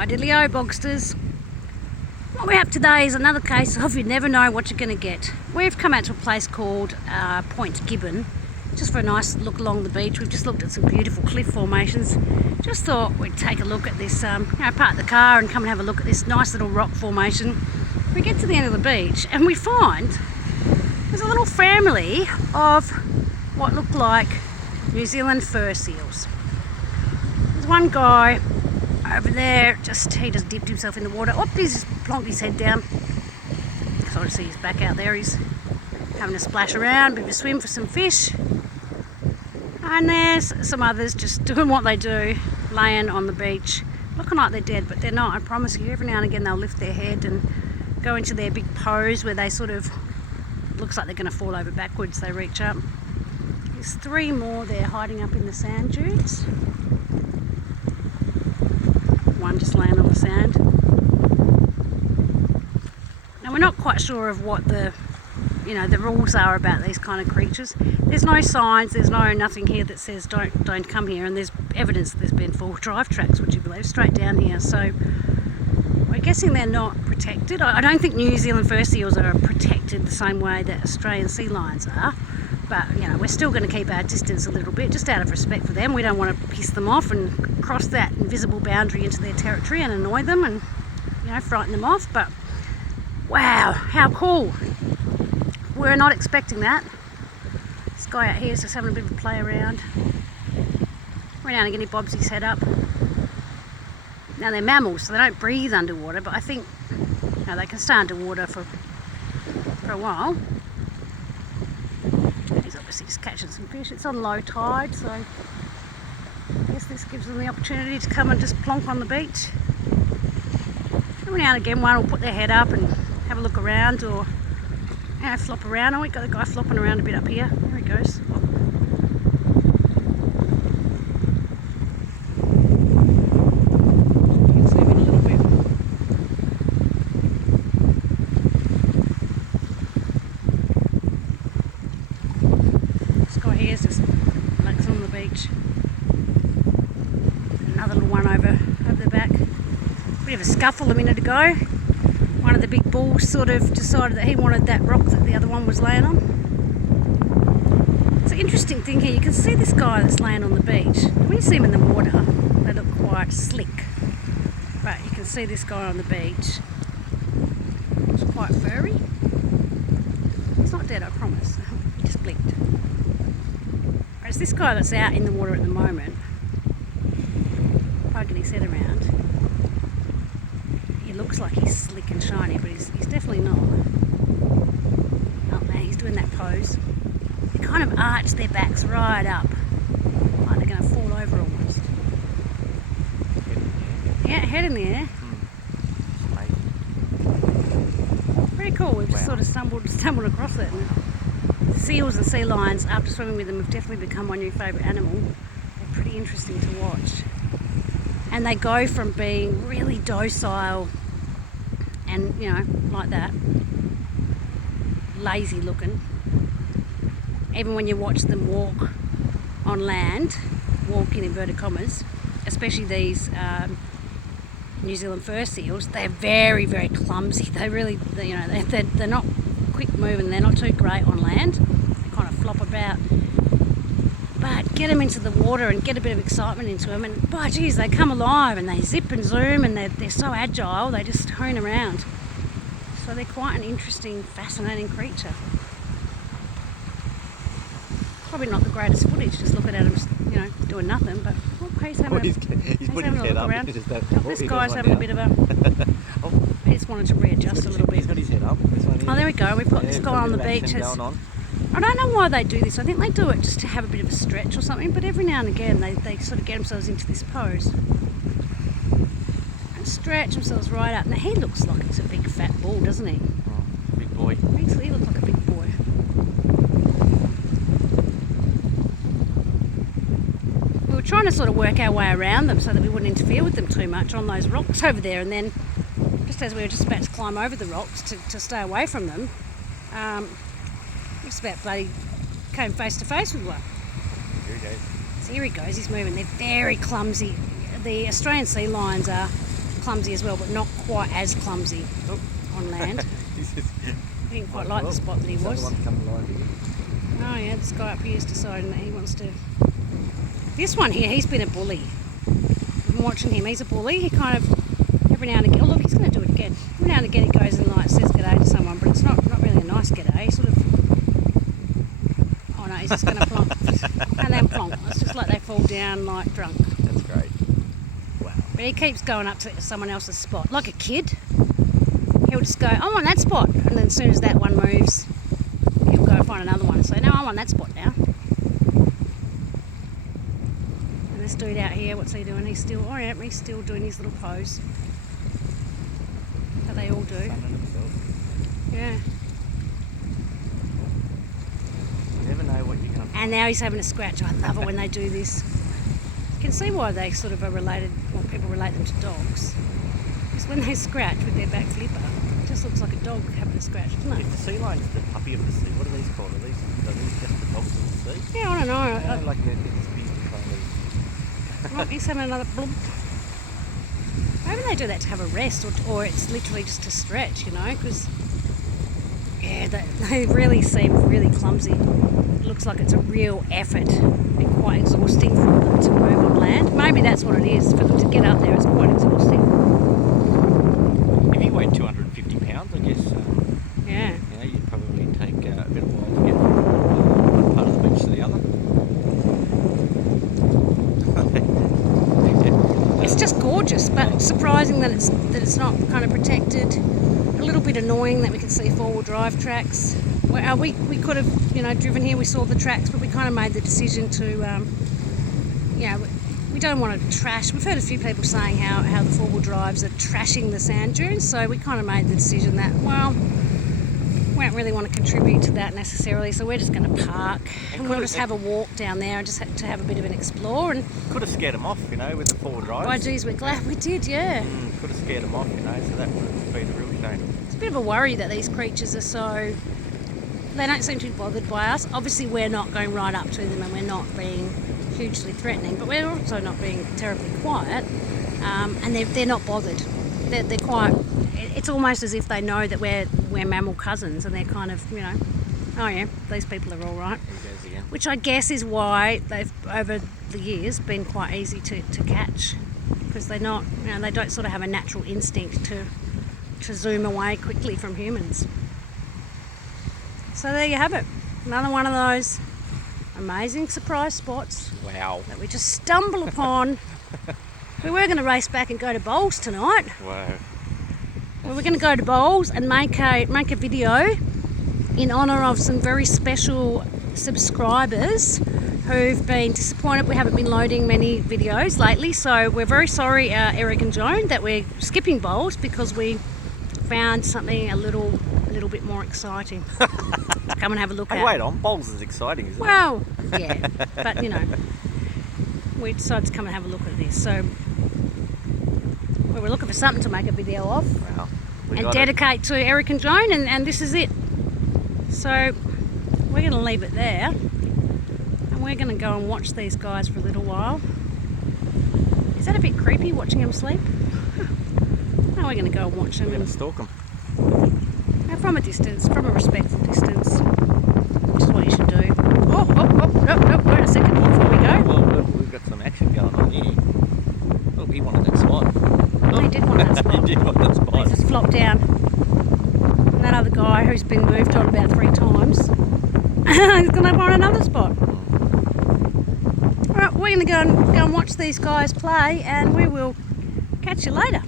Hi diddly-o, bogsters. What we have today is another case of you never know what you're going to get. We've come out to a place called Point Gibbon, just for a nice look along the beach. We've just looked at some beautiful cliff formations. Just thought we'd take a look at this, park the car and come and have a look at this nice little rock formation. We get to the end of the beach and we find there's a little family of what look like New Zealand fur seals. There's one guy over there, he just dipped himself in the water. Oh, he's just plonked his head down. Sorry to see his back out there. He's having a splash around, bit of a swim for some fish. And there's some others just doing what they do, laying on the beach, looking like they're dead, but they're not. I promise you, every now and again they'll lift their head and go into their big pose where they sort of, looks like they're going to fall over backwards. They reach up. There's three more there hiding up in the sand dunes. One just laying on the sand. Now we're not quite sure of what the rules are about these kind of creatures. There's no signs, there's nothing here that says don't come here, and there's evidence that there's been 4 drive tracks, would you believe, straight down here. So we're guessing they're not protected. I don't think New Zealand fur seals are protected the same way that Australian sea lions are. But, we're still going to keep our distance a little bit, just out of respect for them. We don't want to piss them off and cross that invisible boundary into their territory and annoy them and, frighten them off. But, wow, how cool. We're not expecting that. This guy out here is just having a bit of a play around. Every now and again he bobs his head up. Now they're mammals, so they don't breathe underwater, but I think they can stay underwater for a while. He's obviously just catching some fish. It's on low tide, so I guess this gives them the opportunity to come and just plonk on the beach. Every now and again one will put their head up and have a look around, or flop around. Oh, we've got the guy flopping around a bit up here. There he goes. Here's just relaxing on the beach. Another little one over the back. Bit of a scuffle a minute ago. One of the big bulls sort of decided that he wanted that rock that the other one was laying on. It's an interesting thing here. You can see this guy that's laying on the beach. When you see him in the water, they look quite slick. But you can see this guy on the beach. It's quite furry. He's not dead, I promise. He just blinked. Whereas this guy that's out in the water at the moment, poking his head around, he looks like he's slick and shiny, but he's definitely not. Oh man, he's doing that pose. They kind of arch their backs right up, like they're going to fall over almost. Yeah, head in the air. Pretty cool. We've just sort of stumbled across it. And seals and sea lions, after swimming with them, have definitely become my new favourite animal. They're pretty interesting to watch. And they go from being really docile and, like that, lazy looking, even when you watch them walk on land, walk in inverted commas, especially these New Zealand fur seals, they're very, very clumsy. They're not quick moving, they're not too great on land. They kind of flop about. But get them into the water and get a bit of excitement into them, and by geez, they come alive and they zip and zoom, and they're so agile, they just hone around. So they're quite an interesting, fascinating creature. Probably not the greatest footage, just looking at them, doing nothing, but he's having a look around. This guy's having a bit of a... He just wanted to readjust a little bit. He's got his head up. Oh, there we go. We've got this guy on the beach. I don't know why they do this. I think they do it just to have a bit of a stretch or something, but every now and again they sort of get themselves into this pose and stretch themselves right up. Now he looks like he's a big fat bull, doesn't he? Oh, big boy. He looks like a big boy. We were trying to sort of work our way around them so that we wouldn't interfere with them too much on those rocks over there, and then just as we were just about to climb over the rocks to stay away from them, just about bloody came face to face with one. Here he goes. So here he goes, he's moving. They're very clumsy. The Australian sea lions are clumsy as well, but not quite as clumsy on land. He didn't quite like the spot that he was. Oh yeah, this guy up here is deciding that he wants to... This one here, he's been a bully. I've been watching him, he's a bully. He kind of, every now and again, oh look, he's going to do it again. Every now and again he goes and like says g'day to someone, but it's not really a nice g'day. He sort of... Oh no, he's just going to plonk. And then plonk. It's just like they fall down like drunk. That's great. Wow. But he keeps going up to someone else's spot, like a kid. He'll just go, I'm on that spot. And then as soon as that one moves, he'll go find another one and say, no, I'm on that spot now. And this dude out here, what's he doing? He's still doing his little pose. That they all do. Yeah. You never know what you're going to... And now he's having a scratch. I love it when they do this. You can see why they sort of are related, or people relate them to dogs. Because when they scratch with their back flipper, it just looks like a dog having a scratch, doesn't it? If the sea lion's the puppy of the sea, what are these called? Are these just the dogs of the sea? Yeah, I don't know. Yeah, like this big kind Oh, he's having another blump. Maybe they do that to have a rest, or it's literally just to stretch, you know, because yeah, they really seem really clumsy. It looks like it's a real effort and quite exhausting for them to move on land. Maybe that's what it is, for them to get up there, it's quite exhausting. If you weighed 250 pounds, I guess, Yeah. you know, you'd probably take a bit of a while to get from one part of the beach to the other. It's just gorgeous, but surprising that it's not kind of protected. A little bit annoying that we can see four-wheel drive tracks. We could have, you know, driven here. We saw the tracks, but we kind of made the decision to, we don't want to trash. We've heard a few people saying how the four-wheel drives are trashing the sand dunes, so we kind of made the decision that, well, we don't really want to contribute to that necessarily, so we're just going to park and we'll just have a walk down there and just to have a bit of an explore. And could have scared them off, you know, with the four-wheel drives. oh geez, we're glad we did, yeah. Could have scared them off, you know, so that would have been a real shame. It's a bit of a worry that these creatures are so... They don't seem to be bothered by us. Obviously we're not going right up to them and we're not being hugely threatening, but we're also not being terribly quiet, and they're not bothered. They're quite... It's almost as if they know that we're mammal cousins, and they're kind of, you know, oh yeah, these people are all right. Which I guess is why they've, over the years, been quite easy to catch, because they're not, you know, they don't sort of have a natural instinct to zoom away quickly from humans. So there you have it, another one of those amazing surprise spots. Wow. That we just stumble upon. We were going to race back and go to Bowls tonight. Wow. We were going to go to Bowls and make a video in honour of some very special subscribers who've been disappointed we haven't been loading many videos lately. So we're very sorry, Eric and Joan, that we're skipping Bowls because we found something a little bit more exciting to come and have a look at. Wait on, Bowls is exciting, isn't it? Well, yeah, but you know, we decided to come and have a look at this. So we were looking for something to make a video of. Wow. And dedicate to Eric and Joan, and this is it. So we're going to leave it there, and we're going to go and watch these guys for a little while. Is that a bit creepy, watching them sleep? No, we're going to go and watch them. We're going to stalk them. From a distance, from a respectful distance, which is what you should do. Oh, nope, wait a second before we go. Well, we've got some action going on here. Oh, he wanted that spot. He did want that spot. He did want that spot. He just flopped down. And that other guy who's been moved on about 3 times, he's going to find another spot. Alright, we're going to go and watch these guys play, and we will catch you later.